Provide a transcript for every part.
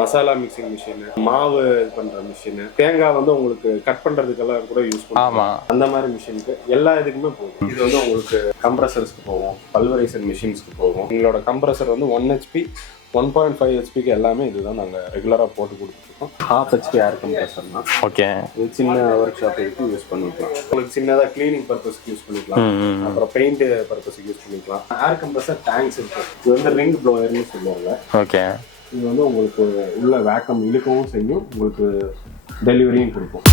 Masala mixing machine, மாவு இது பண்ற மிஷின், தேங்காய் வந்து உங்களுக்கு கட் பண்றதுக்கெல்லாம் கூட யூஸ் பண்ணுவாங்க. அந்த மாதிரி மிஷினுக்கு எல்லா இதுக்குமே போகும். இது வந்து உங்களுக்கு கம்ப்ரஸர்ஸ்க்கு போகும், பல்வரைசர் மிஷின்ஸ்க்கு போகும். எங்களோட கம்ப்ரஸர் வந்து 1 HP 1.5 HPக்கு எல்லாமே இதுதான் நாங்கள் ரெகுலராக போட்டு கொடுத்துருக்கோம். 1/2 HP ஏர் கம்ப்ரஸர் தான். ஓகே, இது சின்ன ஒர்க் ஷாப்புக்கு யூஸ் பண்ணிக்கலாம். உங்களுக்கு சின்னதாக கிளீனிங் பர்பஸ்க்கு யூஸ் பண்ணிக்கலாம், அப்புறம் பெயிண்ட் பர்பஸ்க்கு யூஸ் பண்ணிக்கலாம். ஏர் கம்ப்ரஸர் டேங்க்ஸ் இருக்கு. இது வந்து ரிங் ப்ளோயர்னு சொல்லுவாங்க. ஓகே, இது வந்து உங்களுக்கு உள்ள வேக்கம் இழுக்கவும் செய்யும், உங்களுக்கு டெலிவரியும் கொடுக்கும்.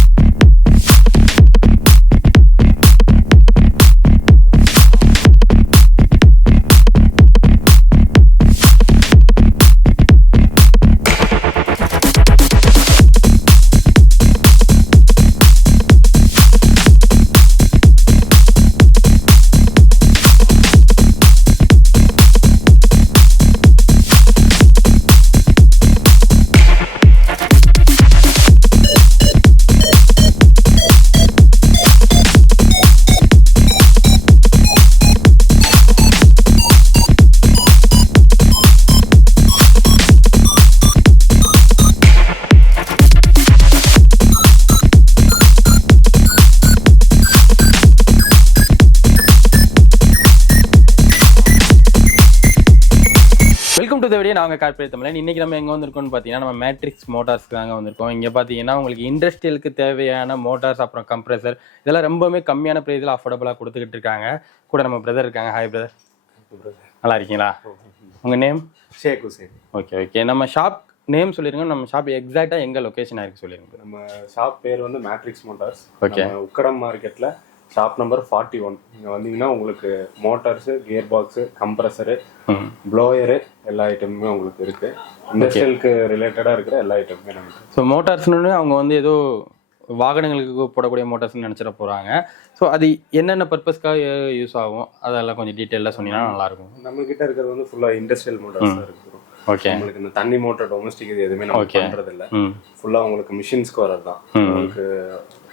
Welcome to the video. நாங்கள் கார்பரேட் தமிழன். இன்றைக்கி நம்ம எங்கே வந்திருக்கோம்னு பார்த்தீங்கன்னா, நம்ம மேட்ரிக்ஸ் மோட்டார்ஸ்க்கு தாங்க வந்திருக்கோம். இங்கே பார்த்தீங்கன்னா உங்களுக்கு இண்டஸ்ட்ரியலுக்கு தேவையான மோட்டார்ஸ், அப்புறம் கம்ப்ரெசர், இதெல்லாம் ரொம்பவுமே கம்மியான ப்ரைஸில் அஃபோர்டபுளாக கொடுத்துக்கிட்டு இருக்காங்க. கூட நம்ம பிரதர் இருக்காங்க. Hi brother. நல்லா இருக்கீங்களா? உங்கள் நேம்? ஷேக் ஹுசேன். ஓகே. நம்ம ஷாப் நேம் சொல்லிடுங்க. நம்ம ஷாப் எக்ஸாக்டாக எங்கே லொக்கேஷனாக இருக்குது சொல்லிடுங்க. நம்ம ஷாப் பேர் வந்து மேட்ரிக்ஸ் மோட்டார்ஸ். ஓகே, உக்கடம் மார்க்கெட்டில் ஷாப் நம்பர் 41. இங்கே வந்தீங்கன்னா உங்களுக்கு motors, gear box, compressor, blower எல்லா ஐட்டமுமே உங்களுக்கு இருக்குது. இண்டஸ்ட்ரியலுக்கு ரிலேட்டடாக இருக்கிற எல்லா ஐட்டமுமே நமக்கு. ஸோ மோட்டார்ஸ்னு அவங்க வந்து ஏதோ வாகனங்களுக்கு போடக்கூடிய மோட்டார்ஸ்னு நினச்சிட போகிறாங்க. ஸோ அது என்னென்ன பர்பஸ்க்காக யூஸ் ஆகும் அதெல்லாம் கொஞ்சம் டீட்டெயிலாக சொன்னீங்கன்னா நல்லாயிருக்கும். நம்மக்கிட்ட இருக்கிறது வந்து ஃபுல்லாக இண்டஸ்ட்ரியல் மோட்டார்ஸ் தான் இருக்குது. ஓகே, உங்களுக்கு இந்த தண்ணி மோட்டர் டொமஸ்டிக் இது எதுவுமே நம்ம பண்றது இல்ல. ஃபுல்லா உங்களுக்கு மிஷின்ஸ்க்கு வரது தான். உங்களுக்கு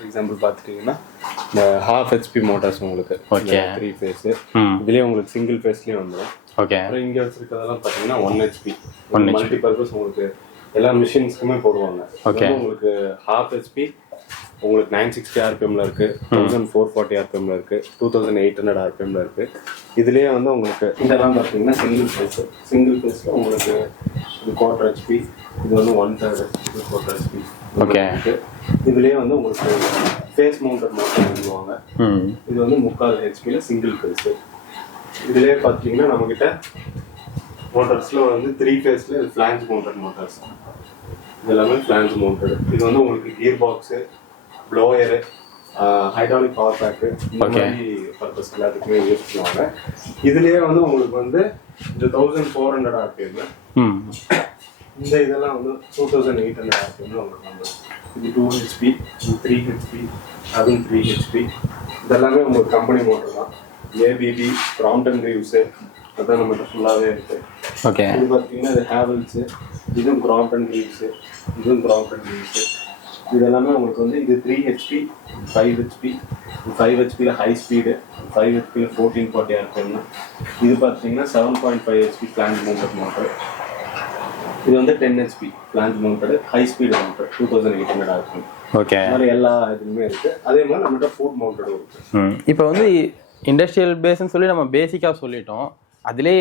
எக்ஸாம்பிள் பார்த்துட்டீங்கன்னா இந்த 1/2 HP மோட்டார்ஸ் உங்களுக்கு 3 ஃபேஸ், இதுலயே உங்களுக்கு சிங்கிள் ஃபேஸ்லயும் வந்துடும். ஓகே, அப்புறம் இங்க வச்சிருக்கிறதெல்லாம் பாத்தீங்கன்னா 1 HP மல்டி பர்பஸ் உங்களுக்கு எல்லா மிஷின்ஸ்க்குமே போடுவாங்க. உங்களுக்கு 1/2 HP உங்களுக்கு 960 RPMல இருக்கு, 1440 RPMல இருக்கு, 2800 RPMல இருக்கு. இதுலயே வந்து உங்களுக்கு இதெல்லாம் பார்த்தீங்கன்னா சிங்கிள் ஃபேஸ்ல உங்களுக்கு இது 1/4 HP, இது வந்து 1/3 இது 1/4 HP. ஓகே, இதுலயே வந்து உங்களுக்கு ஃபேஸ் மவுண்டட் மோட்டார் சொல்லுவாங்க. இது வந்து 3/4 HPல சிங்கிள் ஃபேஸ். இதுலயே பார்த்தீங்கன்னா நம்ம கிட்ட மோட்டார்ஸ்ல வந்து 3 ஃபேஸ்ல ஃபிளான்ஜ் மவுண்டட் மோட்டார்ஸ். இதெல்லாமே ஃபிளான்ஜ் மவுண்டட். இது வந்து உங்களுக்கு gear box, blower, hydraulic power pack, இந்த மாதிரி பர்பஸ் எல்லாத்துக்குமே யூஸ் பண்ணுவாங்க. இதுலயே வந்து உங்களுக்கு வந்து இந்த 1400 RPM, இந்த இதெல்லாம் வந்து 2800 RPM உங்களுக்கு வந்து இது 2 HP, 3 HP, அதுவும் 3 HP. இதெல்லாமே உங்களுக்கு கம்பெனி மோட்டர் தான். ABB, கிராம்ப்டன் ரீவ்ஸு, அதான் நம்மகிட்ட ஃபுல்லாகவே இருக்கு. ஓகே, இது பார்த்தீங்கன்னா இது ஹேவல்ஸு, இதுவும் கிராம்ப்டன் ரீவ்ஸு, இதுவும் கிராம்ப்டன் ரீவ்ஸு. இது எல்லாமே உங்களுக்கு வந்து இது 3 HP, 5 HP, 5 HPல ஹை ஸ்பீடு, 5 HPல 1440 RPM. இது பார்த்தீங்கன்னா 7.5 HP பிளான்ட் மவுண்டட் மோட்டர். இது வந்து 10 HP plant mounted high speed motor 2800 RPM. Okay, மாதிரி எல்லா இதுவுமே இருக்கு. அதே மாதிரி நம்மகிட்ட ஃபுட் மவுண்டடும் இருக்கு. இப்போ வந்து இண்டஸ்ட்ரியல் பேஸ்ன்னு சொல்லி நம்ம பேசிக்காக சொல்லிட்டோம். அதிலே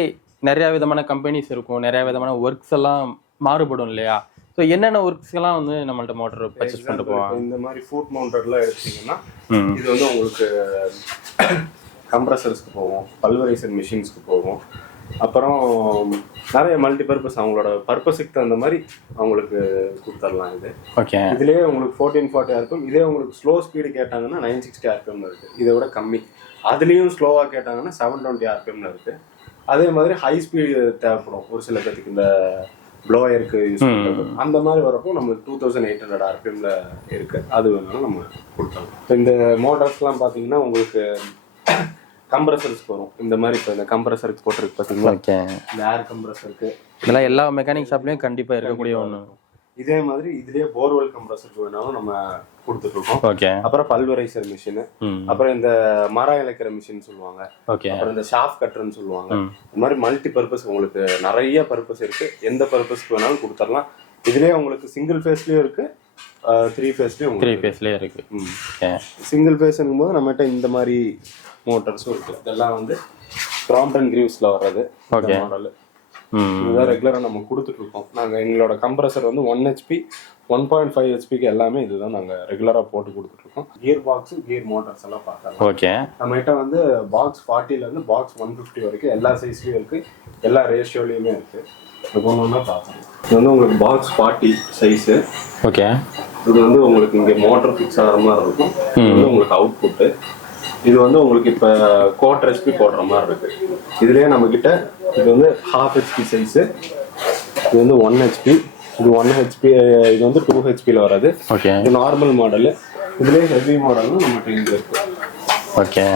நிறையா விதமான கம்பெனிஸ் இருக்கும், நிறையா விதமான ஒர்க்ஸ் எல்லாம் மாறுபடும் இல்லையா? ஸோ என்னென்ன ஒர்க்ஸ்க்கெல்லாம் வந்து நம்மள்ட்ட மோட்டர் பர்ச்சேஸ் பண்ணிட்டு போவாங்க? இந்த மாதிரி ஃபுட் மவுண்டர்லாம் எடுத்தீங்கன்னா இது வந்து உங்களுக்கு கம்ப்ரஸர்ஸ்க்கு போகும், பல்வரைசர் மிஷின்ஸ்க்கு போகும், அப்புறம் நிறைய மல்டி பர்பஸ் அவங்களோட பர்பஸுக்கு தகுந்த மாதிரி அவங்களுக்கு கொடுத்துடலாம். இது ஓகே, இதுலேயே உங்களுக்கு 1440 RPM. இதே உங்களுக்கு ஸ்லோ ஸ்பீடு கேட்டாங்கன்னா 960 RPM இருக்குது. இதை விட கம்மி. அதுலேயும் ஸ்லோவாக கேட்டாங்கன்னா 720 RPM இருக்குது. அதே மாதிரி ஹை ஸ்பீடு தேவைப்படும் ஒரு சில பேருக்கு, இந்த ப்ளோயருக்கு யூஸ் பண்ணுறது. அந்த மாதிரி வரப்போ நம்மளுக்கு 2800 RPMல இருக்கு. அது வேணாலும் நம்ம கொடுத்தோம். இந்த மோட்டார்ஸ்லாம் பார்த்தீங்கன்னா உங்களுக்கு கம்ப்ரஸர்ஸ்க்கு வரும். இந்த மாதிரி இப்போ இந்த கம்ப்ரஸருக்கு போட்டிருக்கு பார்த்தீங்களா? ஓகே, இந்த ஏர் கம்ப்ரஸருக்கு இதெல்லாம் எல்லா மெக்கானிக் ஷாப்லையும் கண்டிப்பாக இருக்கக்கூடிய ஒன்று. இதே மாதிரி இதுலயே போர்வெல் கம்ப்ரஸருக்கு வேணாலும் நம்ம கொடுத்துட்டு இருக்கோம். ஓகே, அப்புறம் பல்வரைசர் மிஷின், அப்புறம் இந்த மரம் இழைக்கிற மிஷின் சொல்லுவாங்க. ஓகே, அப்புறம் இந்த ஷாஃப் கட்டர்னு சொல்லுவாங்க. இந்த மாதிரி மல்டி பர்பஸ் உங்களுக்கு நிறைய பர்பஸ் இருக்கு. எந்த பர்பஸ்க்கு வேணாலும் கொடுத்துடலாம். இதுலேயே உங்களுக்கு சிங்கிள் ஃபேஸ்லேயும் இருக்குது, 3 ஃபேஸ்லேயும் 3 ஃபேஸ்லேயே இருக்குது. சிங்கிள் ஃபேஸ்ங்கும் போது நம்மகிட்ட இந்த மாதிரி மோட்டர்ஸும் இருக்குது. இதெல்லாம் வந்து கிராம்ப்டன் கிரீவ்ஸில் வர்றது மாடல். இதுதான் ரெகுலராக நம்ம கொடுத்துட்ருக்கோம். நாங்கள் எங்களோட கம்ப்ரஸர் வந்து 1 HP 1.5 HPக்கு எல்லாமே இதுதான் நாங்கள் ரெகுலராக போட்டு கொடுத்துட்ருக்கோம். கியர் பாக்ஸு கியர் மோட்டார்ஸ் எல்லாம் பார்க்கலாம். ஓகே. நம்மகிட்ட வந்து பாக்ஸ் 40லேருந்து பாக்ஸ் 150 வரைக்கும் எல்லா சைஸ்லேயும் இருக்குது, எல்லா ரேஷியோலையுமே இருக்குது. இது ஒன்று பார்க்கலாம். இது வந்து உங்களுக்கு பாக்ஸ் 40 சைஸு. ஓகே. இது வந்து உங்களுக்கு இங்கே மோட்டர் ஃபிக்ஸ் ஆகிற மாதிரி இருக்கும். இது வந்து உங்களுக்கு அவுட்புட்டு. இது வந்து உங்களுக்கு இப்போ 1/4 HP போடுற மாதிரி இருக்குது. இதுலேயே நம்மக்கிட்ட இது வந்து 1/2 HP சைஸு, இது வந்து 1 HP, இது 1 HP, இது வந்து 2 HPயில் வராது. ஓகே. இது நார்மல் மாடலு. இதுலேயே ஹெவி மாடலும் நம்மகிட்ட இங்கே இருக்குது. ஓகே.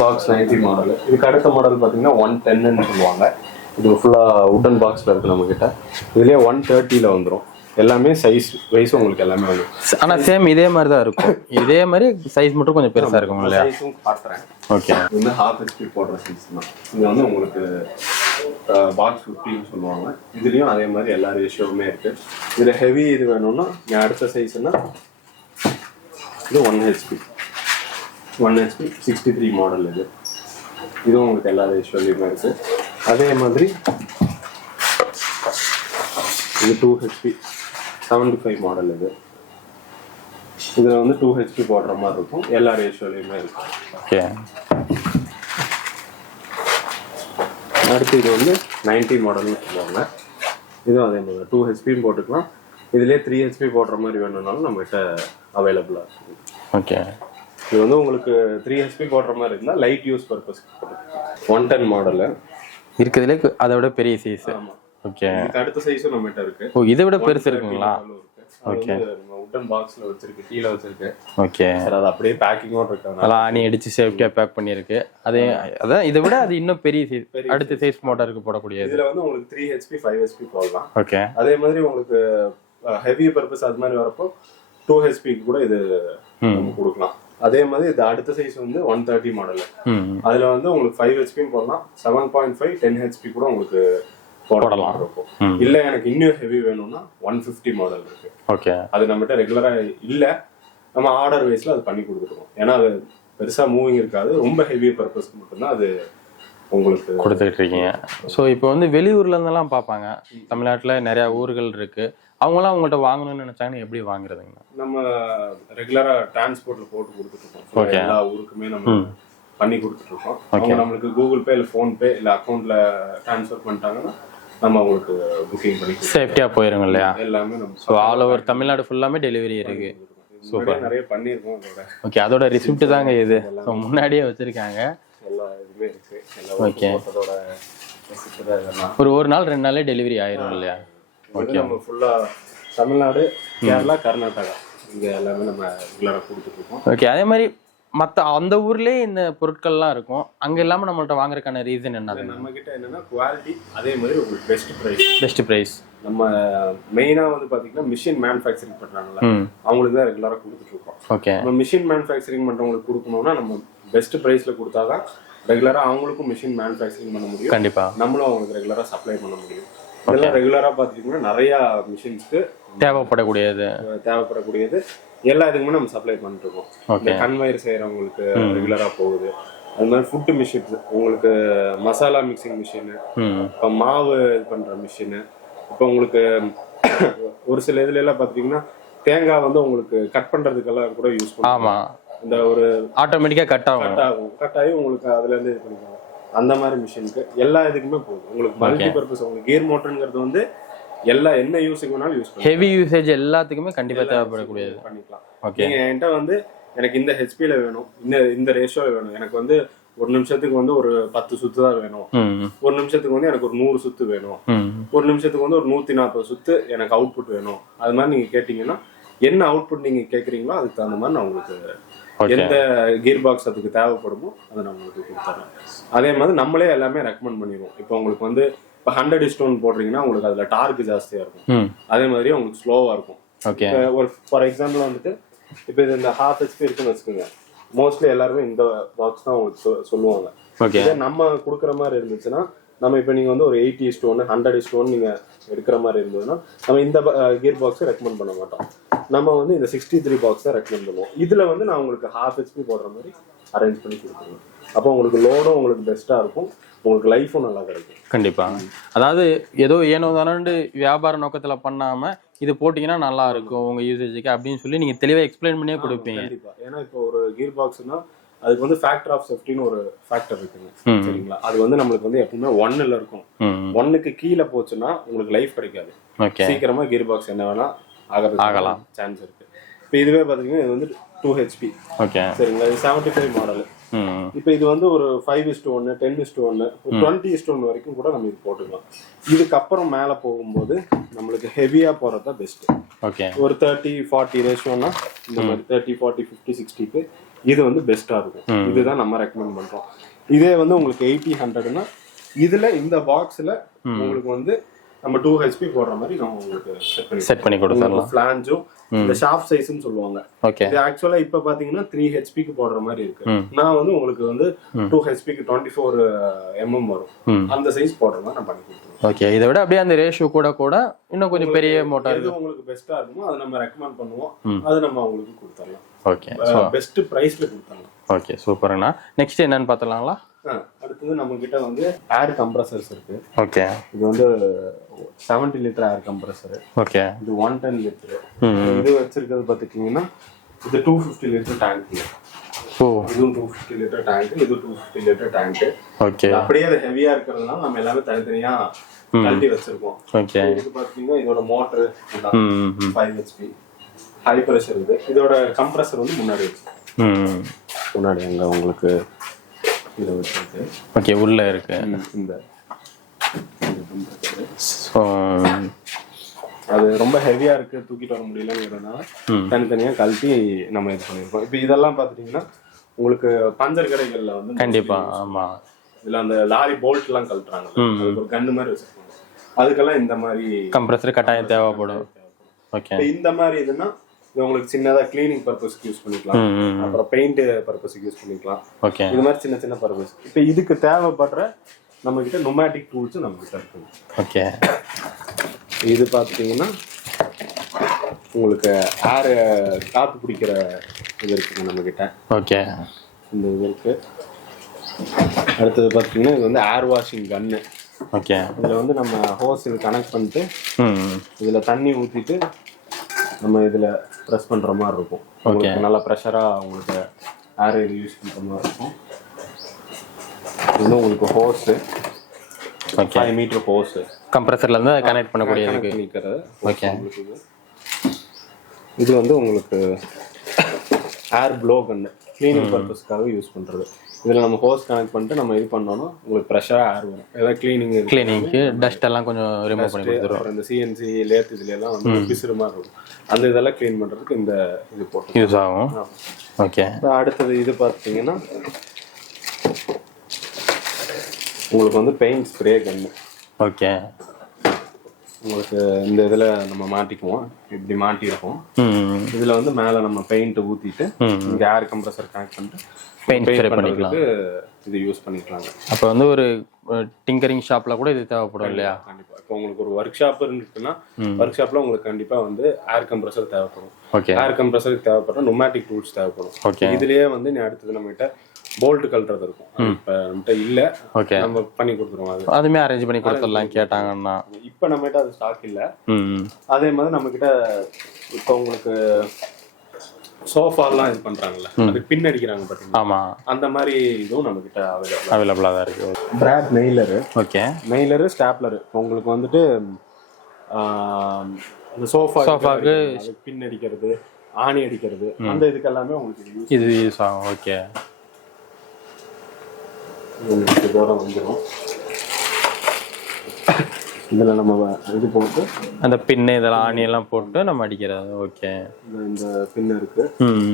Box 90 model. இதுக்கு அடுத்த மாடல் பார்த்தீங்கன்னா 110ன்னு சொல்லுவாங்க. இது ஃபுல்லாக உட்டன் பாக்ஸில் இருக்குது நம்மக்கிட்ட. இதுலேயே 130ல் வந்துடும். எல்லாமே சைஸ் வைஸ் உங்களுக்கு எல்லாமே வந்துடும். ஆனால் சேம் இதே மாதிரி தான் இருக்கும். இதே மாதிரி சைஸ் மட்டும் கொஞ்சம் பெருசாக இருக்கும் இல்லையா? சைஸும் காட்டுறேன். ஓகே. இது வந்து 1/2 HP போடுற சைஸ் தான். இது வந்து உங்களுக்கு பாக்ஸ் 50ன்னு சொல்லுவாங்க. இதுலேயும் அதே மாதிரி எல்லா ரேஷியோவுமே இருக்குது. இதில் ஹெவி இது வேணும்னா என் அடுத்த சைஸ்னா இது 1 HP 63 மாடல். இதுவும் உங்களுக்கு எல்லா ரேஷியோலையுமே இருக்குது. அதே மாதிரி இது 2 HP 75 மாடல். இதில் வந்து 2 HP போடுற மாதிரி இருக்கும், எல்லா ரேஷியோலையுமே இருக்கும். ஓகே. அடுத்து இது வந்து 90 மாடல்னு சொல்லுவாங்க. இதுவும் அதே மாதிரி 2 HPயும் போட்டுக்கலாம். இதுலேயே 3 HP போடுற மாதிரி வேணும்னாலும் நம்மகிட்ட அவைலபிளாக இருக்குது. ஓகே. இது வந்து உங்களுக்கு 3 HP போடுற மாதிரி இருந்தால் லைட் யூஸ் பர்பஸ் 110 மாடலு இருக்கிறதுலே அதை விட பெரிய சைஸ். ஆமாம். ஓகே. இதுக்கு அடுத்த சைஸும் நம்மகிட்ட இருக்குது. ஓ, இதை விட பெருசு இருக்குங்களா? ஓகே. உட்டன் பாக்ஸில் வச்சிருக்கு, கீழே வச்சிருக்கு. ஓகே. சார் அது அப்படியே பேக்கிங்கோட இருக்காங்க. அதெல்லாம் ஆணி அடிச்சு சேஃப்டியாக பேக் பண்ணியிருக்கு. அதே அதான் இதை விட அது இன்னும் பெரிய சைஸ், அடுத்த சைஸ் மோட்டருக்கு போடக்கூடியது. இதில் வந்து உங்களுக்கு 3 HP 5 HP போடலாம். ஓகே. அதே மாதிரி உங்களுக்கு ஹெவி பர்பஸ் அது மாதிரி வரப்போ 2 HPக்கு கூட இது நம்ம கொடுக்கலாம். அதே மாதிரி இது அடுத்த சைஸ் வந்து 130 மாடல். அதில் வந்து உங்களுக்கு 5 HPயும் போடலாம், 7.5 10 HP கூட உங்களுக்கு போடலாம் இருக்கும். இல்ல எனக்கு இன்னும் ஹெவி வேணும்னா 150 மாடல் இருக்கு. ஓகே. அது நம்மகிட்ட ரெகுலரா இல்ல, நம்ம ஆர்டர் வைஸ்ல அது பண்ணி கொடுத்துருவோம். ஏன்னா அது பெருசா மூவிங் இருக்காது, ரொம்ப ஹெவி பர்பஸ்க்கு மட்டும்தான் அது உங்களுக்கு கொடுத்துட்டு இருக்கீங்க. ஸோ இப்போ வந்து வெளியூர்ல இருந்தெல்லாம் பார்ப்பாங்க, தமிழ்நாட்டில் நிறைய ஊர்கள் இருக்கு, அவங்களாம் அவங்கள்ட்ட வாங்கணும்னு நினைச்சாங்கன்னா எப்படி வாங்குறதுங்க? நம்ம ரெகுலரா டிரான்ஸ்போர்ட்ல போட்டு கொடுத்துட்டு இருக்கோம். எல்லா ஊருக்குமே நம்ம பண்ணி கொடுத்துட்டு இருக்கோம். அவங்க நம்மளுக்கு கூகுள் பே இல்ல போன் பே இல்ல அக்கௌண்ட்ல டிரான்ஸ்ஃபர் பண்ணிட்டாங்கன்னா நம்ம அவங்களுக்கு புக்கிங் பண்ணி சேஃப்டியா போயிருங்க இல்லையா? எல்லாமே நம்ம ஸோ ஆல் ஓவர் தமிழ்நாடு ஃபுல்லாமே டெலிவரி இருக்கு. சூப்பர். நிறைய பண்ணியிருக்கோம். ஓகே. அதோட ரிசிப்ட் தாங்க இது. ஸோ முன்னாடியே வச்சிருக்காங்க. எல்லா இதுமே இருக்கு. ஓகே. ஒரு நாள் 2 நாளே டெலிவரி ஆயிரும் இல்லையா? ஓகே. நம்ம ஃபுல்லா தமிழ்நாடு, கேரளா, கர்நாடகா இங்க எல்லாமே நம்ம ரெகுலரா கொடுத்துட்டு இருக்கோம். ஓகே. அதே மாதிரி மற்ற அந்த ஊர்லேயே இந்த பொருட்கள்லாம் இருக்கும், அங்கே இல்லாமல் நம்மள்ட்ட வாங்குறதுக்கான ரீசன் என்ன? நம்ம கிட்ட என்னன்னா குவாலிட்டி, அதே மாதிரி உங்களுக்கு பெஸ்ட் ப்ரைஸ். நம்ம மெயினாக வந்து பார்த்தீங்கன்னா மிஷின் மேனுஃபேக்சரிங் பண்ணுறாங்களா, அவங்களுக்கு தான் ரெகுலராக கொடுத்துட்டு இருக்கோம். ஓகே. நம்ம மிஷின் மேனுஃபேக்சரிங் பண்ணுறவங்களுக்கு கொடுக்கணும்னா நம்ம பெஸ்ட் ப்ரைஸில் கொடுத்தாதான் ரெகுலராக அவங்களுக்கும் மிஷின் மேனுஃபேக்சரிங் பண்ண முடியும். கண்டிப்பாக நம்மளும் அவங்களுக்கு ரெகுலராக சப்ளை பண்ண முடியும். இதெல்லாம் ரெகுலராக பார்த்துட்டிங்கன்னா நிறையா மிஷின்ஸ்க்கு தேவைப்படக்கூடியது எல்லா இதுக்குமே நம்ம சப்ளை பண்ணிட்டு இருக்கோம். இந்த கன்வயர் செய்யறவங்களுக்கு ரெகுலரா போகுது. அது மாதிரி ஃபுட்டு மிஷின்ஸ், உங்களுக்கு மசாலா மிக்சிங் மிஷினு, இப்போ மாவு இது பண்ற மிஷினு, இப்போ உங்களுக்கு ஒரு சில இதுல எல்லாம் பாத்தீங்கன்னா தேங்காய் வந்து உங்களுக்கு கட் பண்றதுக்கெல்லாம் கூட யூஸ் பண்ணுவோம். இந்த ஒரு ஆட்டோமேட்டிக்கா கட் ஆகி உங்களுக்கு அதுல இருந்து இது பண்ணிக்கலாம். அந்த மாதிரி மிஷினுக்கு எல்லா இதுக்குமே போகுது. உங்களுக்கு மல்டி பர்பஸ், உங்களுக்கு கியர் மோட்டருங்கிறது வந்து எல்லா என்ன யூஸுக்கு வேணாலும் யூஸ் பண்ணலாம். ஹெவி யூசேஜ் எல்லாத்துக்குமே கண்டிப்பா தேவைப்படக்கூடியது பண்ணிக்கலாம். நீங்க என்கிட்ட வந்து எனக்கு இந்த ஹெச்பில வேணும், இந்த ரேஷியோல வேணும், எனக்கு வந்து ஒரு நிமிஷத்துக்கு வந்து ஒரு 10 சுத்து தான் வேணும், ஒரு நிமிஷத்துக்கு வந்து எனக்கு ஒரு 100 சுத்து வேணும், ஒரு நிமிஷத்துக்கு வந்து ஒரு 140 சுத்து எனக்கு அவுட்புட் வேணும், அது மாதிரி நீங்க கேட்டீங்கன்னா என்ன அவுட்புட் நீங்க கேக்குறீங்களோ அதுக்கு தகுந்த மாதிரி நான் உங்களுக்கு எந்த கியர் பாக்ஸ் அதுக்கு தேவைப்படுமோ அதை நான் உங்களுக்கு கொடுத்துறேன். அதே மாதிரி நம்மளே எல்லாமே ரெக்கமெண்ட் பண்ணிடுவோம். இப்போ உங்களுக்கு வந்து இப்போ 100 ஸ்டோன் போடுறீங்கன்னா உங்களுக்கு அதுல டார்க் ஜாஸ்தியா இருக்கும், அதே மாதிரி உங்களுக்கு ஸ்லோவா இருக்கும். ஒரு ஃபார் எக்ஸாம்பிள் வந்துட்டு இப்போ இது இந்த 1/2 HP இருக்குன்னு வச்சுக்கோங்க, மோஸ்ட்லி எல்லாருமே இந்த பாக்ஸ் தான் உங்களுக்கு சொல்லுவாங்க. இதே நம்ம கொடுக்குற மாதிரி இருந்துச்சுன்னா நம்ம இப்போ நீங்கள் வந்து ஒரு 80:1 100:1 நீங்கள் எடுக்கிற மாதிரி இருந்ததுன்னா நம்ம இந்த கியர் பாக்ஸை ரெக்கமெண்ட் பண்ண மாட்டோம். நம்ம வந்து இந்த 63 பாக்ஸை ரெக்கமெண்ட் பண்ணுவோம். இதில் வந்து நான் உங்களுக்கு 1/2 HP போடுற மாதிரி அரேஞ்ச் பண்ணி கொடுத்துருவேன். அப்போ உங்களுக்கு லோடும் உங்களுக்கு பெஸ்ட்டாக இருக்கும், உங்களுக்கு லைஃபும் நல்லா கிடைக்கும். கண்டிப்பாக. அதாவது ஏதோ ஏனோ தானே வியாபார நோக்கத்தில் பண்ணாமல் இது போட்டிங்கன்னா நல்லா இருக்கும் உங்கள் யூசேஜுக்கு அப்படின்னு சொல்லி நீங்கள் தெளிவாக எக்ஸ்பிளைன் பண்ணியே கொடுப்பீங்க. கண்டிப்பாக. ஏன்னா இப்போ ஒரு கியர் பாக்ஸ்னா அதுக்கு வந்து ஃபேக்டர் ஆஃப் சேஃப்டின்னு ஒரு ஃபேக்டர் இருக்குங்க, சரிங்களா? அது வந்து நம்மளுக்கு வந்து எப்பவுமே 1ல் இருக்கும். 1க்கு கீழே போச்சுன்னா உங்களுக்கு லைஃப் கிடைக்காது. சீக்கிரமா கியர் பாக்ஸ் என்ன வேணா ஆகலாம் சான்ஸ் இருக்கு. இப்போ இதுவே பாத்தீங்கன்னா இது வந்து 2 HP, சரிங்களா? இது 75 மாடல். இப்போ இது வந்து ஒரு 5:1 10:1 20:1 வரைக்கும் கூட நம்ம இது போட்டுக்கலாம். இதுக்கப்புறம் மேலே போகும்போது நம்மளுக்கு ஹெவியா போறதா பெஸ்ட். ஒரு 30:40 ரேஷியோனா இந்த மாதிரி 30:40 50:60க்கு இது வந்து பெஸ்டா இருக்கும். இதுதான் நம்ம ரெக்கமெண்ட் பண்றோம். இதே வந்து உங்களுக்கு 80:100னா இதுல இந்த பாக்ஸ்ல உங்களுக்கு வந்து நம்ம 2 HP போடுற மாதிரி நம்ம உங்களுக்கு செட் பண்ணி கொடுத்துறலாம். ஃபிளாஞ்சும் இந்த ஷாஃப்ட் சைஸ்னு சொல்லுவாங்க. இது ஆக்சுவலா இப்ப பாத்தீங்கன்னா 3 HPக்கு போடுற மாதிரி இருக்கு. நான் வந்து உங்களுக்கு வந்து 2 HPக்கு 24 mm வரும், அந்த சைஸ் போடுற மாதிரி நான் பண்ணி கொடுத்துருவேன். ஓகே. இதை விட அப்படியே அந்த ரேஷியோ கூட இன்னும் கொஞ்சம் பெரிய மோட்டார் எது உங்களுக்கு பெஸ்டா இருக்குமோ அதை நம்ம ரெக்கமெண்ட் பண்ணுவோம். அது நம்ம உங்களுக்கு கொடுத்துடலாம். ஓகே. பெஸ்ட் பிரைஸ்ல கொடுத்துடலாம். ஓகே, சூப்பர்ண்ணா. நெக்ஸ்ட் என்னன்னு பார்த்தலாங்களா? அடுத்தது நம்ம கிட்ட வந்து ஏர் கம்ப்ரஸர்ஸ் இருக்கு. ஓகே. இது வந்து 70 லிட்டர் ஏர் கம்ப்ரஸர். ஓகே. இது 110 லிட்டர். இது வச்சிருக்கிறது பாத்துக்கிட்டீங்கன்னா இது 250 லிட்டர் டேங்க். இதுவும் 250 லிட்டர் டேங்க், இது 250 லிட்டர் டேங்க். ஓகே. அப்படியே அது ஹெவியா இருக்கிறதுனால நம்ம எல்லாமே தனித்தனியா கழட்டி வச்சிருக்கோம். ஓகே. இது பாத்தீங்கன்னா இதோட மோட்டர் 5 HP ஹை பிரஷர். இதோட கம்ப்ரஸர் வந்து முன்னாடி இருக்கு. முன்னாடி அங்க உங்களுக்கு இது வச்சிருக்கு. ஓகே, உள்ள இருக்கு இந்த. அது ரொம்ப ஹெவியா இருக்கு, தூக்கிட்டு வர முடியலங்கிறதுனால தனித்தனியா கழட்டி நம்ம இது பண்ணிருக்கோம். இப்போ இதெல்லாம் பாத்துட்டீங்கன்னா உங்களுக்கு பஞ்சர் கடைகள்ல வந்து கண்டிப்பா ஆமா இதுல அந்த லாரி போல்ட் எல்லாம் கழட்டுறாங்க, ஒரு கன்னு மாதிரி வச்சிருக்காங்க. அதுக்கெல்லாம் இந்த மாதிரி கம்ப்ரஸர் கட்டாயம் தேவைப்படும். ஓகே. இந்த மாதிரி இதுன்னா இது உங்களுக்கு சின்னதா கிளீனிங் பர்பஸ்க்கு யூஸ் பண்ணிக்கலாம், அப்புறம் பெயிண்ட் பர்பஸ்க்கு யூஸ் பண்ணிக்கலாம். ஓகே. இது மாதிரி சின்ன சின்ன பர்பஸ். இப்போ இதுக்கு தேவைப்படுற நம்ம கிட்ட நுமேட்டிக் டூல்ஸ் நம்ம கிட்ட இருக்கு. ஓகே. இது பாத்தீங்கன்னா உங்களுக்கு ஏர் காத்து பிடிக்கிற இது இருக்குங்க நம்ம கிட்ட. ஓகே. இந்த இது இருக்கு. அடுத்தது பாத்தீங்கன்னா இது வந்து ஏர் வாஷிங் கன்னு. ஓகே. இதுல வந்து நம்ம ஹோஸ் இது கனெக்ட் பண்ணிட்டு இதுல தண்ணி ஊத்திட்டு நம்ம இதுல ப்ரெஸ் பண்ற மாதிரி இருக்கும். உங்களுக்கு நல்லா ப்ரெஷரா உங்களுக்கு ஏர் யூஸ் பண்ற மாதிரி இருக்கும். இன்னும் உங்களுக்கு ஹோஸ் 5 மீட்டர் ஹோஸ் கம்ப்ரஸர்ல இருந்து கனெக்ட் பண்ணக்கூடியது நிக்கிறது. ஓகே. இது வந்து உங்களுக்கு ஏர் ப்ளோ கன்னு கிளீனிங் பர்பஸ்க்காக யூஸ் பண்றது. இதுல நம்ம ஹோஸ் கனெக்ட் பண்ணிட்டு நம்ம இது பண்ணோம்னா உங்களுக்கு ப்ரெஷரா ஏர் வரும். ஏதாவது கிளீனிங்க்கு டஸ்ட் எல்லாம் கொஞ்சம் ரிமூவ் பண்ணி கொடுத்துரும். இந்த சிஎன்சி லேத் இதுல எல்லாம் வந்து பிசுறு மாதிரி இருக்கும், அந்த இதெல்லாம் க்ளீன் பண்றதுக்கு இந்த இது போட்டு யூஸ் ஆகும். ஓகே. அடுத்தது இது பார்த்தீங்கன்னா உங்களுக்கு வந்து பெயிண்ட் ஸ்ப்ரே கன்னு. ஓகே. உங்களுக்கு இந்த இதுல நம்ம மாட்டிக்குவோம், இப்படி மாட்டியிருக்கோம். இதுல வந்து மேல நம்ம பெயிண்ட் ஊத்திட்டு இங்க ஏர் கம்ப்ரஸர் கனெக்ட் பண்ணிட்டு பெயிண்ட் ஸ்ப்ரே பண்ணிக்கலாம். இது யூஸ் பண்ணிக்கலாம். அப்போ வந்து ஒரு டிங்கரிங் ஷாப்ல கூட இது தேவைப்படும் இல்லையா? கண்டிப்பா. இப்போ உங்களுக்கு ஒரு ஒர்க் ஷாப் இருக்குன்னா ஒர்க் ஷாப்ல உங்களுக்கு கண்டிப்பா வந்து ஏர் கம்ப்ரஸர் தேவைப்படும். ஓகே. ஏர் கம்ப்ரஸருக்கு தேவைப்படுற நுமேட்டிக் டூல்ஸ் தேவைப்படும். ஓகே. இதுலயே வந்து நீ அடுத்தது நம்ம கிட்ட போல்ட் கழட்டுறது இருக்கும். இப்போ நம்மகிட்ட இல்ல, நம்ம பண்ணி கொடுத்துருவோம். அதுமே அரேஞ்ச் பண்ணி கொடுத்துடலாம் கேட்டாங்கன்னா. இப்போ நம்ம கிட்ட அது ஸ்டாக் இல்ல. அதே மாதிரி நம்ம கிட்ட இப்போ உங்களுக்கு சோஃபாலாம் இது பண்றாங்கல்ல, அதுக்கு பின் அடிக்கிறாங்க பாத்தீங்களா? ஆமா, அந்த மாதிரி இதுவும் நம்ம கிட்ட அவைலபிளா தான் இருக்கு. பிராட் நெய்லர். ஓகே. நெய்லர் ஸ்டாப்லர் உங்களுக்கு வந்துட்டு அந்த சோஃபாக்கு பின் அடிக்கிறது, ஆணி அடிக்கிறது, அந்த இதுக்கு எல்லாமே உங்களுக்கு இது யூஸ் ஆகும். ஓகே. இதோட வந்துடும். இதுல நம்ம இது போட்டு அந்த பின்னு இதெல்லாம் ஆணி எல்லாம் போட்டு நம்ம அடிக்கிறது. ஓகே. இந்த பின்னு இருக்கு,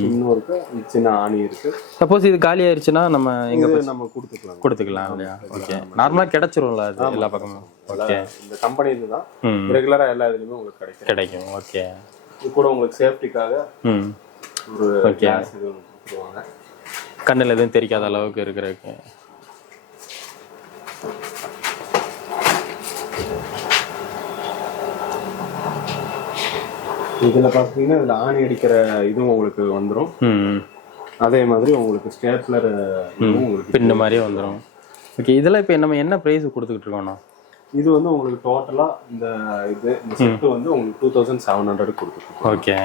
பின்னும் இருக்கு, சின்ன ஆணி இருக்கு. சப்போஸ் இது காலி ஆயிடுச்சுன்னா நம்ம எங்க நம்ம கொடுத்துக்கலாம் இல்லையா? ஓகே. நார்மலா கிடைச்சிரும்ல அது எல்லா பக்கமும்? ஓகே. இந்த கம்பெனி இதுதான் ரெகுலரா எல்லா இதுலயுமே உங்களுக்கு கிடைக்கும். ஓகே. இது கூட உங்களுக்கு சேஃப்டிக்காக ஒரு கிளாஸ் இது கொடுத்துருவாங்க, கண்ணில் எதுவும் தெரியாத அளவுக்கு இருக்கிறதுக்கு. இதில் பார்த்தீங்கன்னா இதில் ஆணி அடிக்கிற இதுவும் உங்களுக்கு வந்துடும். அதே மாதிரி உங்களுக்கு ஸ்டேப்லர் உங்களுக்கு பின்ன மாதிரியே வந்துடும். ஓகே, இதெல்லாம் இப்போ நம்ம என்ன ப்ரைஸ் கொடுத்துக்கிட்டு இருக்கோம்ண்ணா? இது வந்து உங்களுக்கு டோட்டலாக இந்த செட்டு வந்து உங்களுக்கு 2700 கொடுத்துருக்கோம். ஓகே.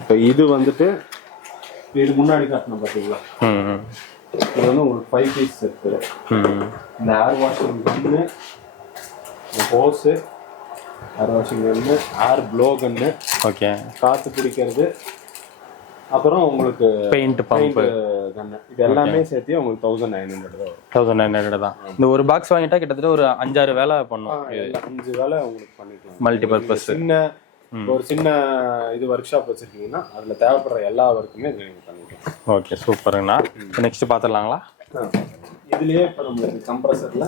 இப்போ இது வந்துட்டு இது முன்னாடி காட்டணும் பார்த்தீங்களா, இது வந்து உங்களுக்கு 5 பீஸ் செட்டு. இந்த ஏர் வாஷிங் கன்னு, ஹோஸு, ஏர் வாஷிங் கன்னு, ஏர் ப்ளோ கன்னு, ஓகே, காற்று பிடிக்கிறது, அப்புறம் உங்களுக்கு பெயிண்ட் பம்ப் கன்னு, இது எல்லாமே சேர்த்து உங்களுக்கு 1900 தான் வரும். 1900 தான். இந்த ஒரு பாக்ஸ் வாங்கிட்டா கிட்டத்தட்ட ஒரு 5-6 வேலை பண்ணும். 5 வேலை உங்களுக்கு பண்ணிக்கலாம். Multi purpose. ஒரு சின்ன இது ஒர்க் ஷாப் வச்சிருக்கீங்கன்னா அதுல தேவைப்படுற எல்லா ஒர்க்குமே நீங்க பண்ணிக்கலாம். ஓகே, சூப்பருங்கண்ணா. நெக்ஸ்ட் பார்த்துடலாங்களா? இதுலயே இப்போ நம்மளுக்கு கம்ப்ரஸர்ல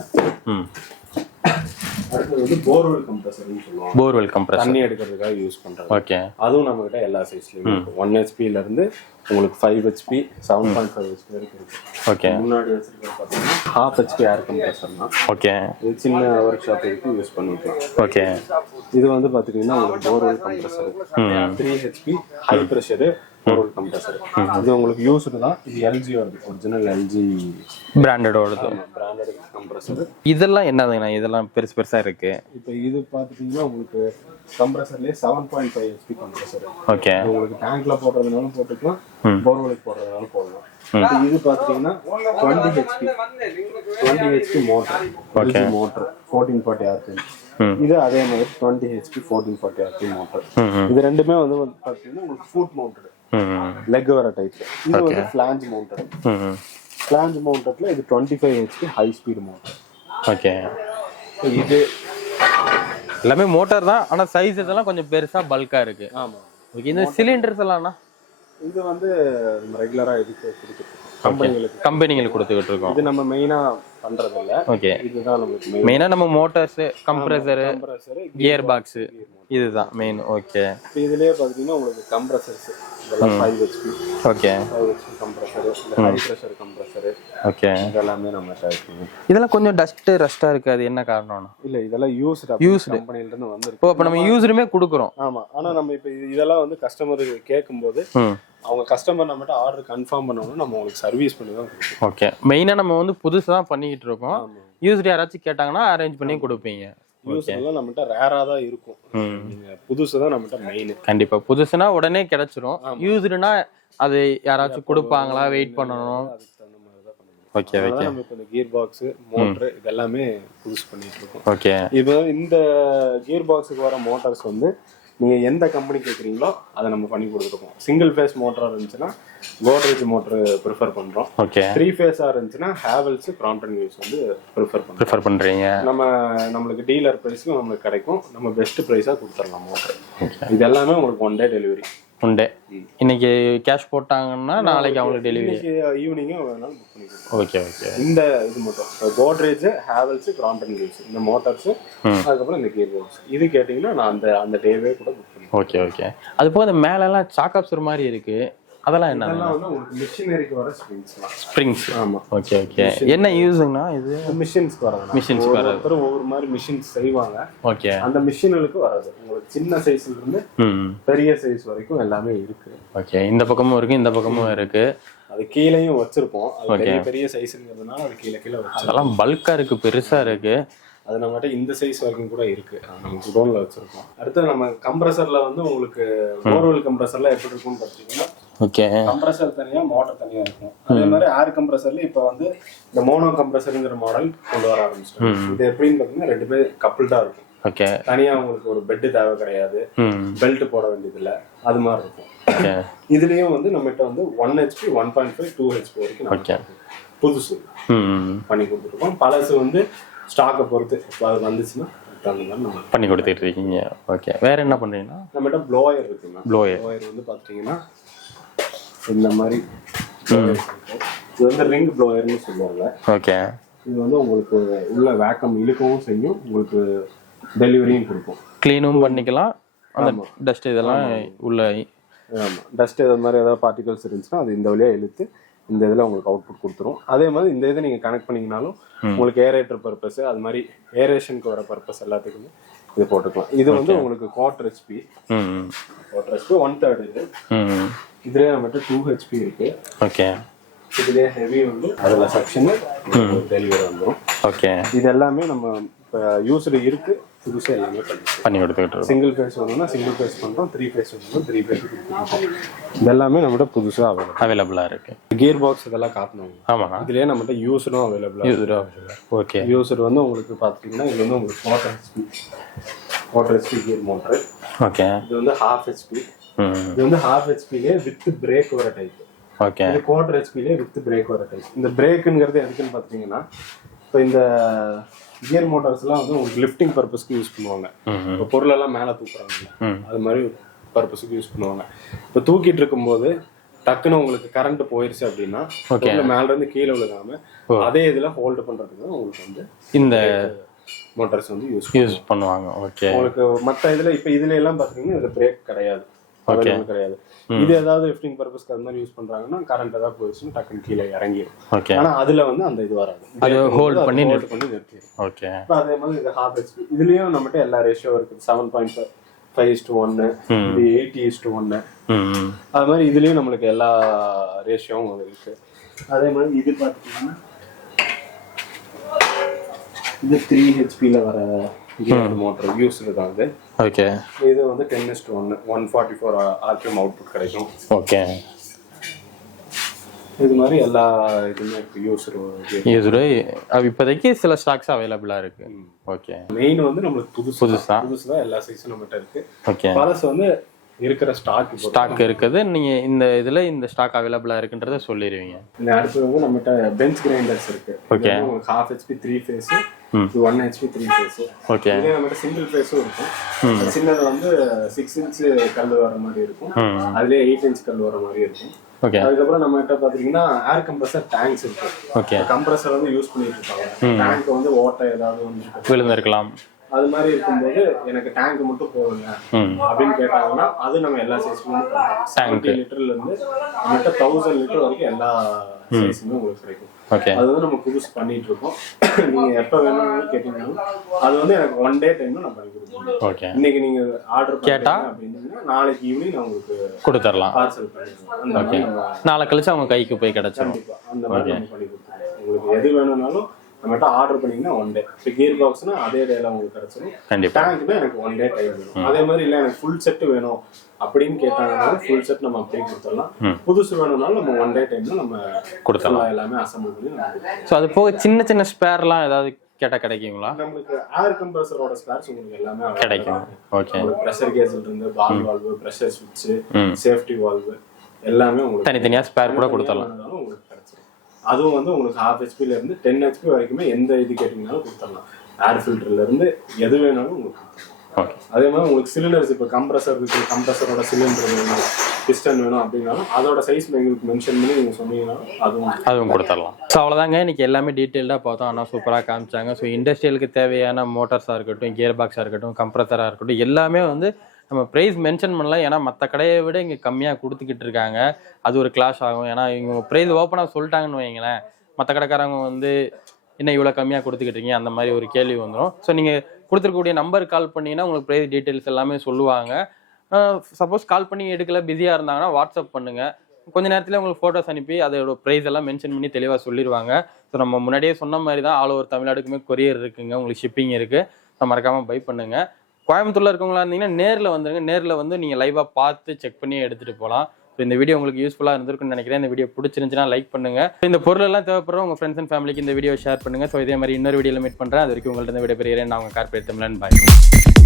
அடுத்தது வந்து போர்வெல் கம்ப்ரஸர்னு சொல்லுவாங்க. போர்வெல் கம்ப்ரஸர் தண்ணி எடுக்கிறதுக்காக யூஸ் பண்றாங்க. ஓகே, அதுவும் நம்ம கிட்ட எல்லா சைஸ்லயும் இருக்கு. 1 HP ல இருந்து உங்களுக்கு 5 HP 7.5 HP வரைக்கும் இருக்கு. ஓகே, முன்னாடி வச்சிருக்கிறது பார்த்தீங்கன்னா 1/2 HP ஏர் கம்ப்ரஸர்னா. ஓகே, இது சின்ன ஒர்க் ஷாப்புக்கு யூஸ் பண்ணிக்கலாம். ஓகே, இது வந்து பாத்தீங்கன்னா உங்களுக்கு borewell compressor 3 HP high pressure borewell compressor. இது உங்களுக்கு யூஸ்டு தான். இது LG வருது, ஒரிஜினல் LG பிராண்டடோடது பிராண்டட் கம்ப்ரஸர். இதெல்லாம் என்னதுங்கண்ணா? இதெல்லாம் பெருசா இருக்கு. இப்போ இது பாத்தீங்கன்னா உங்களுக்கு கம்ப்ரஸர்லயே 7.5 HP கம்ப்ரஸர். ஓகே, உங்களுக்கு டேங்க்ல போடுறதுனாலும் போட்டுக்கலாம், போர்வெலுக்கு போடுறதுனாலும் போடலாம். இது பாத்தீங்கன்னா 20 HP motor. Okay, motor 1440 RPM. இது அதே மாதிரி 20 HP 1440 RPM மோட்டர். இது ரெண்டுமே வந்து பாத்தீங்கன்னா உங்களுக்கு ஃபுட் மவுண்டட், லெக் வர டைப். இது வந்து ஃபிளாஞ்ச் மவுண்டட். ஃபிளாஞ்ச் மவுண்டட்ல இது 25 HP high speed motor. Okay, இது எல்லாமே மோட்டார் தான், ஆனா சைஸ் இதெல்லாம் கொஞ்சம் பெருசா பல்கா இருக்கு. ஆமா. ஓகே, இந்த சிலிண்டர்ஸ் எல்லாம்னா இது வந்து ரெகுலரா இதுக்கு கொடுத்துட்டு கம்பெனிகளுக்கு கொடுத்துக்கிட்டு இருக்கோம். இது நம்ம மெயினா பண்றது இல்ல. ஓகே, இதுதான் நமக்கு மெயினா நம்ம மோட்டார்ஸ், கம்ப்ரஸர், கியர் பாக்ஸ் இதுதான் மெயின். ஓகே, இதுலயே பாத்தீங்கன்னா உங்களுக்கு கம்ப்ரஸர்ஸ் இதெல்லாம் 5 HP. Okay, 5 HP compressor, high pressure compressor. Okay, இதெல்லாம் நம்ம இருக்கு. இதெல்லாம் கொஞ்சம் டஸ்ட் ரஸ்டா இருக்கு. அது என்ன காரணம்னா? இல்ல, இதெல்லாம் யூஸ்டு கம்பெனில இருந்து வந்திருக்கு. அப்ப நம்ம யூஸருமே கொடுக்குறோம். ஆமா, ஆனா நம்ம இப்ப இதெல்லாம் வந்து கஸ்டமருக்கு கேட்கும்போது அவங்க கஸ்டமர் நம்மகிட்ட ஆர்டர் கன்ஃபார்ம் பண்ணனும், நம்ம உங்களுக்கு சர்வீஸ் பண்ணி தான் கொடுப்போம். ஓகே, மெயினா நம்ம வந்து புதுசா தான் பண்ணிக்கிட்டு இருக்கோம். யூஸ்டு யாராச்சும் கேட்டாங்கன்னா அரேஞ்ச் பண்ணி கொடுப்பீங்க. யூஸ்லாம் நம்மகிட்ட ரேரா தான் இருக்கும். நீங்க புதுசு தான் நம்மகிட்ட மெயின். கண்டிப்பா புதுசுனா உடனே கிடைச்சிரும். யூஸ்டுனா அது யாராச்சும் கொடுப்பாங்களா, வெயிட் பண்ணணும். அதுக்கு தகுந்த மாதிரி தான் பண்ணுவோம். Okay, okay. நம்ம இப்ப இந்த கியர் பாக்ஸ், மோட்டர் இதெல்லாமே புதுசு பண்ணிட்டு இருக்கோம். ஓகே, இப்போ இந்த கியர் பாக்ஸுக்கு வர மோட்டார்ஸ் வந்து நீங்க எந்த கம்பெனி கேக்குறீங்களோ அதை நம்ம பண்ணி கொடுத்துருக்கோம். சிங்கிள் ஃபேஸ் மோட்டரா இருந்துச்சுன்னா கோட்ரேஜ் மோட்டர் ப்ரிஃபர் பண்றோம். ஓகே, 3 ஃபேஸா இருந்துச்சுன்னா ஹேவல்ஸ், கிராம்ப்டன் யூஸ் வந்து ப்ரிஃபர் பண்றீங்க. நம்மளுக்கு டீலர் பிரைஸ்க்கும் நம்மளுக்கு கிடைக்கும். நம்ம பெஸ்ட் பிரைஸா கொடுத்துடலாம் மோட்டர். இது எல்லாமே உங்களுக்கு 1 டே டெலிவரி. உண்டு. இன்னைக்கு கேஷ் போட்டாங்கன்னா நாளைக்கு அவங்களுக்கு டெலிவரி ஈவினிங்கே வேணாலும் புக் பண்ணிக்கலாம். Okay, okay. இந்த இது மட்டும் கோட்ரேஜ், ஹேவல்ஸ், கிராம்ப்டன் யூஸ் இந்த மோட்டார்ஸ், அதுக்கப்புறம் இந்த கியர் பாக்ஸ் இது கேட்டிங்கன்னா நான் அந்த டேவே கூட புக் பண்ணுவேன். Okay, okay. அது போக அந்த மேலெல்லாம் சாக்காப்சர் மாதிரி இருக்கு, அதெல்லாம் என்ன? அதெல்லாம் வந்து உங்களுக்கு மிஷினரிக்கு வர ஸ்ப்ரிங்ஸ். ஆமா. Okay, okay. என்ன யூஸ்ங்கனா இது? மிஷின்ஸ்க்கு வரது. மிஷின்ஸ்க்கு வரது. ஒவ்வொரு மாதிரி மிஷின்ஸ் செய்வாங்க. ஓகே, அந்த மிஷினுக்கு வரது உங்களுக்கு சின்ன சைஸ்ல இருந்து பெரிய சைஸ் வரைக்கும் எல்லாமே இருக்கு. ஓகே, இந்த பக்கமும் இருக்கு, இந்த பக்கமும் இருக்கு. அது கீழேயும் வச்சிருப்போம். அது பெரிய பெரிய சைஸ்ங்கிறதுனால அது கீழே வச்சிருக்கோம். அதெல்லாம் பல்கா இருக்கு, பெருசா இருக்கு. அது நம்மகிட்ட இந்த சைஸ் வரைக்கும் கூட இருக்கு, நம்ம குடோன்ல வச்சிருக்கோம். அடுத்து நம்ம கம்ப்ரஸர்ல வந்து உங்களுக்கு போர்வெல் கம்ப்ரஸர்ல எப்படி இருக்கும்னு பார்த்தீங்கன்னா, ஓகே, கம்ப்ரஸர் தனியா மோட்டர் தனியா இருக்கும். அதே மாதிரி ஏர் கம்ப்ரஸர்ல இப்போ வந்து இந்த மோனோ கம்ப்ரஸர்ங்கிற மாடல் கொண்டு வர ஆரம்பிச்சிட்டோம். இது எப்படின்னு பார்த்தீங்கன்னா ரெண்டுமே கப்பிள்டா இருக்கும். ஓகே, தனியா உங்களுக்கு ஒரு பெட் தேவை கிடையாது, பெல்ட் போட வேண்டியது இல்ல, அது மாதிரி இருக்கும். இதுலயும் வந்து நம்மகிட்ட வந்து 1 HP 1.5 2 HP வரைக்கும் புதுசு பண்ணி கொடுத்துருக்கோம். பழசு வந்து ஸ்டாக்கை பொறுத்து அது வந்துச்சுன்னா நம்ம பண்ணி கொடுத்துட்டு இருக்கீங்க. ஓகே, வேற என்ன பண்றீங்கன்னா நம்மகிட்ட ப்ளோயர் இருக்குங்க. ப்ளோயர் வந்து பாத்தீங்கன்னா இந்த மாதிரி இது வந்து ரிங் ப்ளோயர்னு சொல்லுவாங்க. ஓகே, இது வந்து உங்களுக்கு உள்ள வேக்கம் இழுக்கவும் செய்யும், உங்களுக்கு டெலிவரியும் கொடுக்கும். கிளீனும் பண்ணிக்கலாம். அந்த டஸ்ட் இதெல்லாம் உள்ள டஸ்ட் இது மாதிரி ஏதாவது பார்ட்டிகல்ஸ் இருந்துச்சுன்னா அது இந்த வழியா இழுத்து இந்த இதில் உங்களுக்கு அவுட்புட் கொடுத்துரும். அதே மாதிரி இந்த இதை நீங்கள் கனெக்ட் பண்ணிங்கனாலும் உங்களுக்கு ஏரேட்டர் பர்பஸ், அது மாதிரி ஏரேஷனுக்கு வர பர்பஸ் எல்லாத்துக்குமே இது போட்டுக்கலாம். இது வந்து உங்களுக்கு குவார்டர் ஹெச்பி, குவார்டர் ஹெச்பி 1/3 இது. இதுலேயே நம்மகிட்ட 2 ஹெச்பி இருக்கு. ஓகே. இதுலேயே ஹெவி வந்து அதில் செக்ஷனு டெலிவரி வந்துடும். ஓகே. இது எல்லாமே நம்ம இப்போ யூஸில் இருக்கு, புதுசாக எல்லாமே பண்ணி கொடுத்துக்கிட்டு. சிங்கிள் ஃபேஸ் வேணும்னா சிங்கிள் ஃபேஸ் பண்ணுறோம், 3 ஃபேஸ் வேணும்னா 3 ஃபேஸ் கொடுத்துருக்கோம். இது எல்லாமே நம்மகிட்ட புதுசாக அவைலபிளாக இருக்கு. கியர் பாக்ஸ் இதெல்லாம் காட்டணும். ஆமாம். இதுலேயே நம்மகிட்ட யூஸரும் அவைலபிளாக. ஓகே. யூஸர் வந்து உங்களுக்கு பார்த்துட்டிங்கன்னா இது வந்து உங்களுக்கு quarter HP gear motor. Okay. இது வந்து ½ ஹெச்பி. இது வந்து ½ ஹெச்பிலே வித் பிரேக் வர டைப். ஓகே. இது குவார்டர் ஹெச்பிலே வித் பிரேக் வர டைப். இந்த பிரேக்குங்கிறது எதுக்குன்னு பார்த்தீங்கன்னா, இப்போ இந்த கியர் மோட்டார்ஸ்லாம் வந்து உங்களுக்கு லிஃப்டிங் பர்பஸ்க்கு யூஸ் பண்ணுவாங்க. இப்போ பொருளெல்லாம் மேலே தூக்குறாங்க, அது மாதிரி பர்பஸுக்கு யூஸ் பண்ணுவாங்க. இப்போ தூக்கிட்டு இருக்கும்போது டக்குன்னு உங்களுக்கு கரண்ட் போயிருச்சு அப்படின்னா மேல இருந்து கீழே விழுகாம அதே இதுல ஹோல்டு பண்றதுக்கு தான் உங்களுக்கு வந்து இந்த மோட்டார்ஸ் வந்து யூஸ் பண்ணுவாங்க. ஓகே. உங்களுக்கு மற்ற இதுல இப்போ இதுல எல்லாம் பாத்தீங்கன்னா இதுல பிரேக் கிடையாது, கிடையாது. இது ஏதாவது லிஃப்டிங் பர்பஸ்க்கு அது மாதிரி யூஸ் பண்றாங்கன்னா கரண்ட் ஏதாவது போயிடுச்சுன்னா டக்குன்னு கீழே இறங்கிடும். ஆனா அதுல வந்து அந்த இது வராது, அது ஹோல்ட் பண்ணி நிறுத்திடும். ஓகே. அதே மாதிரி இது ½ ஹெச்பி. இதுலயும் நம்மகிட்ட எல்லா ரேஷியோ இருக்கு. 7.5:1, இது 80:1. அது மாதிரி இதுலயும் நம்மளுக்கு எல்லா ரேஷியோவும் இருக்கு. அதே மாதிரி இது பாத்தீங்கன்னா இது 3 ஹெச்பில வர மோட்டர் யூஸ் இருக்காது. ஓகே. இது வந்து 10:1, 144 RPM அவுட்புட் கிடைக்கும். ஓகே. இது மாதிரி எல்லா இதுமே இருக்கு. யூஸர் இப்போதைக்கு சில ஸ்டாக்ஸ் அவைலபிளா இருக்கு. ஓகே. மெயின் வந்து நம்மளுக்கு புதுசா எல்லா சைஸும் நம்மகிட்ட இருக்கு. ஓகே. பழசு வந்து இருக்கிற ஸ்டாக் இருக்குது. நீங்க இந்த இதுல இந்த ஸ்டாக் அவைலபிளா இருக்குன்றத சொல்லிடுவீங்க. இந்த அடுத்து வந்து நம்மகிட்ட பெஞ்ச் கிரைண்டர்ஸ் இருக்கு. Okay. ½ HP 3 phase, 1 HP 3 phase. Okay. இதே நம்மகிட்ட சிங்கிள் ஃபேஸும் இருக்கும். சின்னது வந்து 6 இன்ச் கல் வர மாதிரி இருக்கும், அதுலயே 8 இன்ச் கல் வர மாதிரி இருக்கும். ஓகே. அதுக்கப்புறம் நம்ம கிட்ட பாத்தீங்கன்னா ஏர் கம்ப்ரஸர் டேங்க்ஸ் இருக்கு. ஓகே. கம்ப்ரஸர் வந்து யூஸ் பண்ணிட்டு இருக்காங்க. டேங்க் வந்து ஓட்டை ஏதாவது வந்து விழுந்திருக்கலாம், அது மாதிரி இருக்கும்போது எனக்கு டேங்க் மட்டும் போடுங்க அப்படின்னு கேட்டாங்கன்னா அது நம்ம எல்லா சைஸ்லயும் 70 லிட்டர்ல இருந்து நம்மகிட்ட 1000 லிட்டர் வரைக்கும் எல்லா சைஸுமே உங்களுக்கு கிடைக்கும். அது வந்து நம்ம புதுசு பண்ணிட்டு இருக்கோம். நீங்க எப்ப வேணும்னு கேட்டீங்கன்னா அது வந்து எனக்கு 1 டே டைம்ல நான் பண்ணி கொடுப்பேன். இன்னைக்கு நீங்க ஆர்டர் கேட்டா அப்படின்னா நாளைக்கு ஈவினிங் நான் உங்களுக்கு கொடுத்துடலாம், பார்சல் பண்ணிடுவோம். நாளை கழிச்சு அவங்க கைக்கு போய் கிடைச்சிடும். அந்த மாதிரி பண்ணி கொடுத்துருவோம். உங்களுக்கு எது வேணும்னாலும் நம்மகிட்ட ஆர்டர் பண்ணீங்கன்னா 1 டே. இப்போ கியர் பாக்ஸ்னா அதே டேல உங்களுக்கு கிடைச்சிடும். டேங்க்னா எனக்கு 1 டே டைம் வேணும். அதே மாதிரி இல்லை எனக்கு ஃபுல் செட் வேணும் அப்படின்னு கேட்டாங்கன்னா ஃபுல் செட் நம்ம அப்படியே கொடுத்துடலாம். புதுசு வேணும்னாலும் நம்ம 1 டே டைம்ல நம்ம கொடுத்துடலாம். எல்லாமே அசம்பிள் பண்ணி. ஸோ அது போக சின்ன சின்ன ஸ்பேர்லாம் ஏதாவது கேட்டால் கிடைக்குங்களா? நம்மளுக்கு ஏர் கம்ப்ரஸரோட ஸ்பேர்ஸ் உங்களுக்கு எல்லாமே கிடைக்கும். ஓகே. ப்ரெஷர் கேஜ்ல இருந்து பால் வால்வு, ப்ரெஷர் ஸ்விட்ச், சேஃப்டி வால்வு எல்லாமே உங்களுக்கு தனித்தனியா ஸ்பேர் கூட கொடுத்துடலாம். உங்களுக்கு கிடைச்சிடும். அதுவும் வந்து உங்களுக்கு ½ ஹெச்பில இருந்து 10 ஹெச்பி வரைக்குமே எந்த இது கேட்டீங்கன்னாலும் கொடுத்துடலாம். ஏர் ஃபில்டர்ல இருந்து எது வேணாலும் உங்களுக்கு கொடுத்துடலாம். அதே மாதிரி உங்களுக்கு சிலிண்டர்ஸ் இப்போ கம்ப்ரஸர் இருக்கு, கம்ப்ரஸரோட சிலிண்டர் வேணும், பிஸ்டன் வேணும் அப்படின்னாலும் அதோட சைஸ் எங்களுக்கு மென்ஷன் பண்ணி நீங்க சொன்னீங்கன்னா அதுவும் கொடுத்துடலாம். ஸோ அவ்வளோதாங்க. இன்னைக்கு எல்லாமே டீட்டெயில்டாக பார்த்தோம். ஆனால் சூப்பராக காமிச்சாங்க. ஸோ இண்டஸ்ட்ரியலுக்கு தேவையான மோட்டார்ஸாக இருக்கட்டும், கியர் பாக்ஸாக இருக்கட்டும், கம்ப்ரஸராக இருக்கட்டும், எல்லாமே வந்து நம்ம ப்ரைஸ் மென்ஷன் பண்ணலாம். ஏன்னா மற்ற கடையை விட இங்கே கம்மியாக கொடுத்துக்கிட்டு இருக்காங்க. அது ஒரு கிளாஷ் ஆகும். ஏன்னா இவங்க ப்ரைஸ் ஓப்பனாக சொல்லிட்டாங்கன்னு வைங்களேன், மற்ற கடைக்காரங்க வந்து என்ன இவ்வளோ கம்மியாக கொடுத்துக்கிட்டு இருக்கீங்க அந்த மாதிரி ஒரு கேள்வி வந்துடும். ஸோ நீங்கள் கொடுத்துருக்கக்கூடிய நம்பருக்கு கால் பண்ணிங்கன்னா உங்களுக்கு ப்ரைஸ் டீட்டெயில்ஸ் எல்லாமே சொல்லுவாங்க. சப்போஸ் கால் பண்ணி எடுக்கல, பிஸியாக இருந்தாங்கன்னா வாட்ஸ்அப் பண்ணுங்கள். கொஞ்ச நேரத்தில் உங்களுக்கு ஃபோட்டோஸ் அனுப்பி அதோட ப்ரைஸ் எல்லாம் மென்ஷன் பண்ணி தெளிவாக சொல்லிடுவாங்க. ஸோ நம்ம முன்னாடியே சொன்ன மாதிரி தான் ஆல் ஓவர் தமிழ்நாடுக்குமே கொரியர் இருக்குங்க, உங்களுக்கு ஷிப்பிங் இருக்குது. ஸோ மறக்காமல் பை பண்ணுங்கள். கோயம்புத்தூர்ல இருக்கவங்களா இருந்தீங்கன்னா நேரில் வந்துருங்க. நேரில் வந்து நீங்கள் லைவாக பார்த்து செக் பண்ணி எடுத்துகிட்டு போகலாம். ஸோ இந்த வீடியோ உங்களுக்கு யூஸ்ஃபுல்லாக இருந்திருக்குன்னு நினைக்கிறேன். இந்த வீடியோ பிடிச்சிருந்துச்சுன்னா லைக் பண்ணுங்கள். இந்த பொருள் எல்லாம் தேவைப்படுற உங்கள் ஃப்ரெண்ட்ஸ் அண்ட் ஃபேமிலிக்கு இந்த வீடியோ ஷேர் பண்ணுங்கள். ஸோ இதே மாதிரி இன்னொரு வீடியோவில் மீட் பண்ணுறேன். அது வரைக்கும் உங்கள்கிட்ட விடைபெறுகிறேன். நான் உங்கள் கார்பரேட் தமிழன். பாய்.